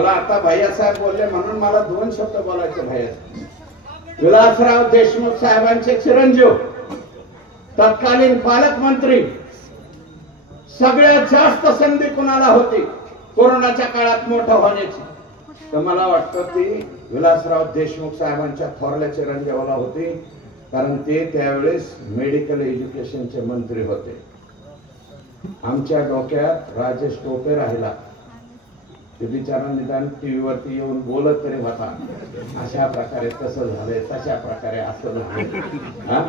मला आता भैयासाहेब बोलले म्हणून मला 2 शब्द बोलायचे. भैया विलासराव देशमुख साहेबांचे चिरंजीव, तत्कालीन पालकमंत्री, सगळ्यात जास्त संधी कुणाला होती कोरोनाच्या काळात मोठं होण्याची, तर मला वाटतं ती विलासराव देशमुख साहेबांच्या थोरल्या चिरंजीवाला होती. कारण ते त्यावेळेस मेडिकल एज्युकेशनचे मंत्री होते. आमच्या डोक्यात राजेश टोपे राहिला, ते बिचारा निदान टीव्ही वरती येऊन बोलत तरी होता, अशा प्रकारे तसं झालंय, तशा प्रकारे असं झालंय.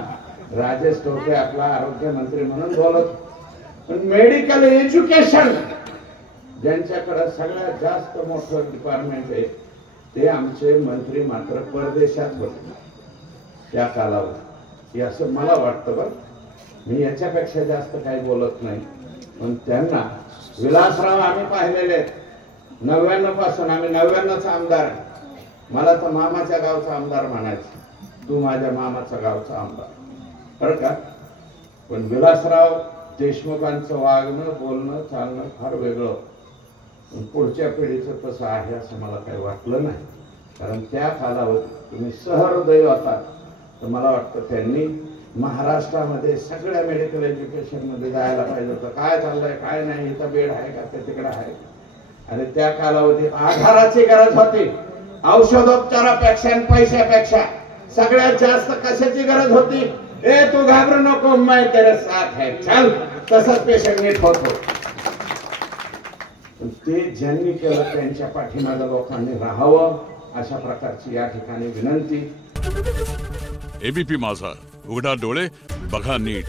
राजेश टोपे आपला आरोग्य मंत्री म्हणून बोलत. पण मेडिकल एज्युकेशन ज्यांच्याकडे सगळ्यात जास्त मोठं डिपार्टमेंट आहे ते आमचे मंत्री मात्र परदेशात होते त्या कालावधीत, असं मला वाटतं. बरं, मी याच्यापेक्षा जास्त काही बोलत नाही. पण त्यांना विलासराव आम्ही पाहिलेले आहेत 99 पासून. आम्ही 99चा आमदार. मला तर मामाच्या गावचा आमदार म्हणायचं, तू माझ्या मामाच्या गावचा आमदार, बरं का. पण विलासराव देशमुखांचं वागणं, बोलणं, चालणं फार वेगळं. पुढच्या पिढीचं तसं आहे असं मला काही वाटलं नाही. कारण त्या कालावधीत तुम्ही सहृदय होतात. तर मला वाटतं त्यांनी महाराष्ट्रामध्ये सगळ्या मेडिकल एज्युकेशन मध्ये जायला पाहिजे होतं. काय चाललंय, काय नाही, इथं बेड आहे का, ते तिकडे आहे. आणि त्या कालावधीत आधाराची गरज होती. औषधोपचारापेक्षा आणि पैशापेक्षा सगळ्यात जास्त कशाची गरज होती? ए तू घाबरू नको, मैं तेरे साथ है, चल. तसंच पेशंट नीट होतो. ते ज्यांनी केलं त्यांच्या पाठीमागे लोकांनी राहावं, अशा प्रकारची या ठिकाणी विनंती. एबीपी माझा, उघडा डोळे बघा नीट.